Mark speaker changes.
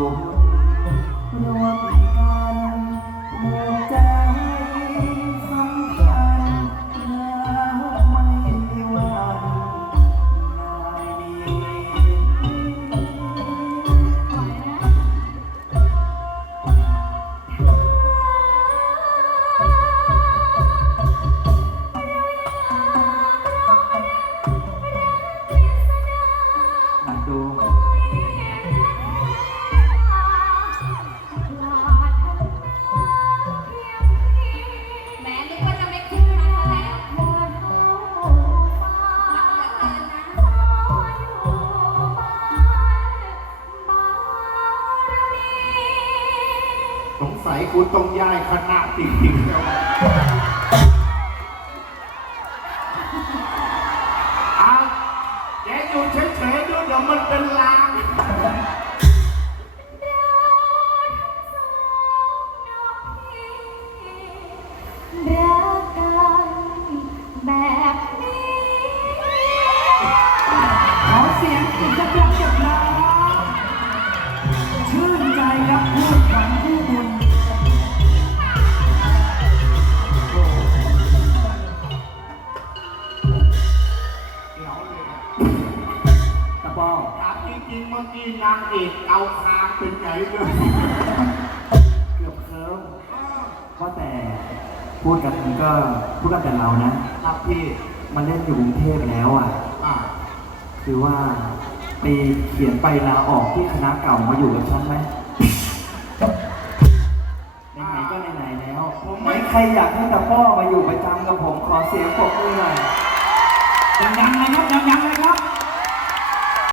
Speaker 1: า สงสัย
Speaker 2: คุณต้องย้ายคณะจริงๆแล้วเอาแกอยู่เฉยๆดูเดี๋ยวมันเป็นลาง
Speaker 3: รักกัน
Speaker 2: ริงๆเมื่อกี้นางเอกเอาคางเป็นไงเลย
Speaker 1: เกือบเคิร์มว่าแต่พูดกันก็พูดกันแต่เรานะ
Speaker 2: ครับพี่
Speaker 1: มันเล่นอยู่กรุงเทพแล้วอะ
Speaker 2: อ่า
Speaker 1: คือว่าไปเขียนไปลาออกที่คณะเก่ามาอยู่กับฉันไหมไหนๆก็ไหนๆแล้ว
Speaker 2: ผมไม่
Speaker 1: ไม่ใครอยากให้ตะป้อมาอยู่ประจำกับผมขอเสียงปรบมือหน่อยดังๆเลยครับดังๆเลยครับ